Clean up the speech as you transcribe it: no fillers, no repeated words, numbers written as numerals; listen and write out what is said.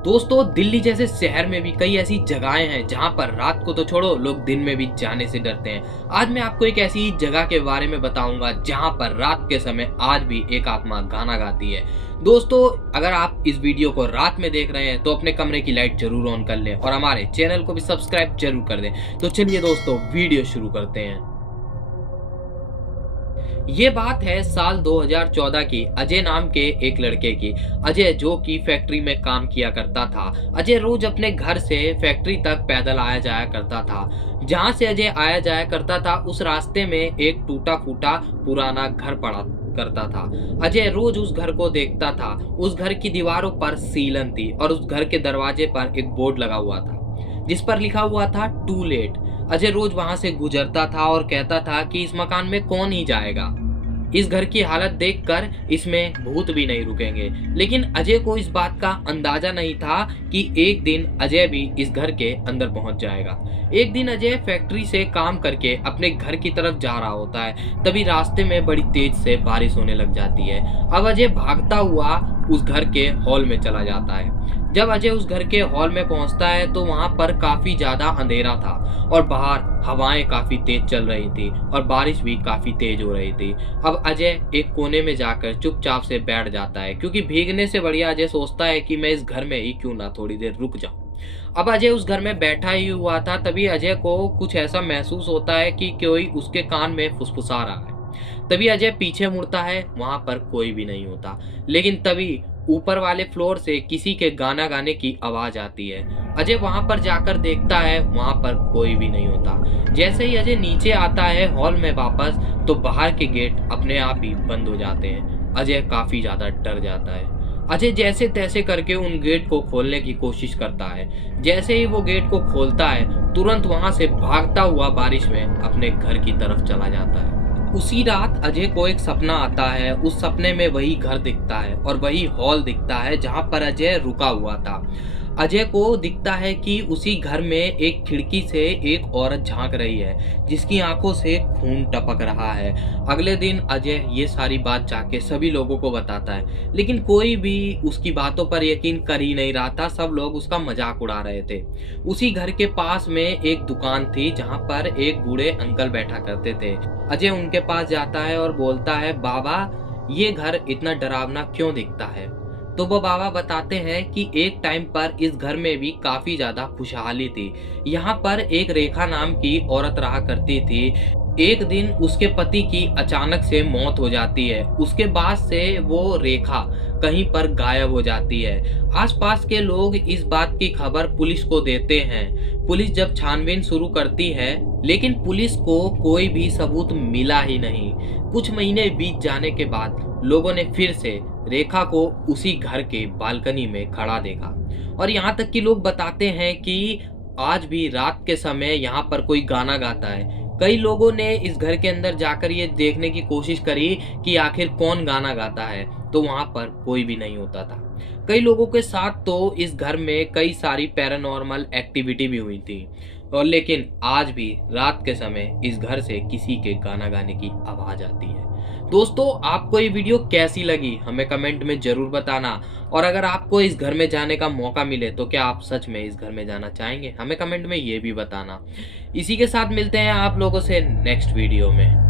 दोस्तों, दिल्ली जैसे शहर में भी कई ऐसी जगहें हैं जहां पर रात को तो छोड़ो, लोग दिन में भी जाने से डरते हैं। आज मैं आपको एक ऐसी जगह के बारे में बताऊंगा जहां पर रात के समय आज भी एक आत्मा गाना गाती है। दोस्तों, अगर आप इस वीडियो को रात में देख रहे हैं तो अपने कमरे की लाइट जरूर ऑन कर लें और हमारे चैनल को भी सब्सक्राइब जरूर कर दें। तो चलिए दोस्तों, वीडियो शुरू करते हैं। ये बात है साल 2014 की, अजय नाम के एक लड़के की। अजय जो कि फैक्ट्री में काम किया करता था। अजय रोज अपने घर से फैक्ट्री तक पैदल आया जाया करता था। जहां से अजय आया जाया करता था उस रास्ते में एक टूटा फूटा पुराना घर पड़ा करता था। अजय रोज उस घर को देखता था। उस घर की दीवारों पर सीलन थी और उस घर के दरवाजे पर एक बोर्ड लगा हुआ था जिस पर लिखा हुआ था टू लेट। अजय रोज वहां से गुजरता था और कहता था कि इस मकान में कौन ही जाएगा। इस घर की हालत देखकर इसमें भूत भी नहीं रुकेंगे। लेकिन अजय को इस बात का अंदाजा नहीं था कि एक दिन अजय भी इस घर के अंदर पहुंच जाएगा। एक दिन अजय फैक्ट्री से काम करके अपने घर की तरफ जा रहा होता है। तभी रास्ते में बड़ी तेज से बारिश होने लग जाती है। अब अजय भागता हुआ उस घर के हॉल में चला जाता है। जब अजय उस घर के हॉल में पहुंचता है तो वहां पर काफी ज्यादा अंधेरा था और बाहर हवाएं काफी तेज चल रही थी और बारिश भी काफी तेज हो रही थी। अब अजय एक कोने में जाकर चुपचाप से बैठ जाता है, क्योंकि भीगने से बढ़िया अजय सोचता है कि मैं इस घर में ही क्यों ना थोड़ी देर रुक जाऊं। अब अजय उस घर में बैठा ही हुआ था, तभी अजय को कुछ ऐसा महसूस होता है कि कोई उसके कान में फुसफुसा रहा है। तभी अजय पीछे मुड़ता है, वहां पर कोई भी नहीं होता। लेकिन तभी ऊपर वाले फ्लोर से किसी के गाना गाने की आवाज आती है। अजय वहां पर जाकर देखता है, वहां पर कोई भी नहीं होता। जैसे ही अजय नीचे आता है हॉल में वापस, तो बाहर के गेट अपने आप ही बंद हो जाते हैं। अजय काफी ज्यादा डर जाता है। अजय जैसे तैसे करके उन गेट को खोलने की कोशिश करता है। जैसे ही वो गेट को खोलता है, तुरंत वहां से भागता हुआ बारिश में अपने घर की तरफ चला जाता है। उसी रात अजय को एक सपना आता है। उस सपने में वही घर दिखता है और वही हॉल दिखता है जहां पर अजय रुका हुआ था। अजय को दिखता है कि उसी घर में एक खिड़की से एक औरत झांक रही है जिसकी आंखों से खून टपक रहा है। अगले दिन अजय ये सारी बात जाके सभी लोगों को बताता है, लेकिन कोई भी उसकी बातों पर यकीन कर ही नहीं रहा था। सब लोग उसका मजाक उड़ा रहे थे। उसी घर के पास में एक दुकान थी जहां पर एक बूढ़े अंकल बैठा करते थे। अजय उनके पास जाता है और बोलता है, बाबा ये घर इतना डरावना क्यों दिखता है? तो वो बाबा बताते हैं कि एक टाइम पर इस घर में भी काफी ज्यादा खुशहाली थी। यहाँ पर एक रेखा नाम की औरत रहा करती थी। एक दिन उसके पति की अचानक से मौत हो जाती है। उसके बाद से वो रेखा कहीं पर गायब हो जाती है। आसपास के लोग इस बात की खबर पुलिस को देते हैं। पुलिस जब छानबीन शुरू करती है, लेकिन पुलिस को कोई भी सबूत मिला ही नहीं। कुछ महीने बीत जाने के बाद लोगों ने फिर से रेखा को उसी घर के बालकनी में खड़ा देखा और यहाँ तक कि लोग बताते हैं कि आज भी रात के समय यहाँ पर कोई गाना गाता है। कई लोगों ने इस घर के अंदर जाकर ये देखने की कोशिश करी कि आखिर कौन गाना गाता है, तो वहां पर कोई भी नहीं होता था। कई लोगों के साथ तो इस घर में कई सारी पैरानॉर्मल एक्टिविटी भी हुई थी, और लेकिन आज भी रात के समय इस घर से किसी के गाना गाने की आवाज आती है। दोस्तों, आपको ये वीडियो कैसी लगी हमें कमेंट में जरूर बताना, और अगर आपको इस घर में जाने का मौका मिले तो क्या आप सच में इस घर में जाना चाहेंगे? हमें कमेंट में ये भी बताना। इसी के साथ मिलते हैं आप लोगों से नेक्स्ट वीडियो में।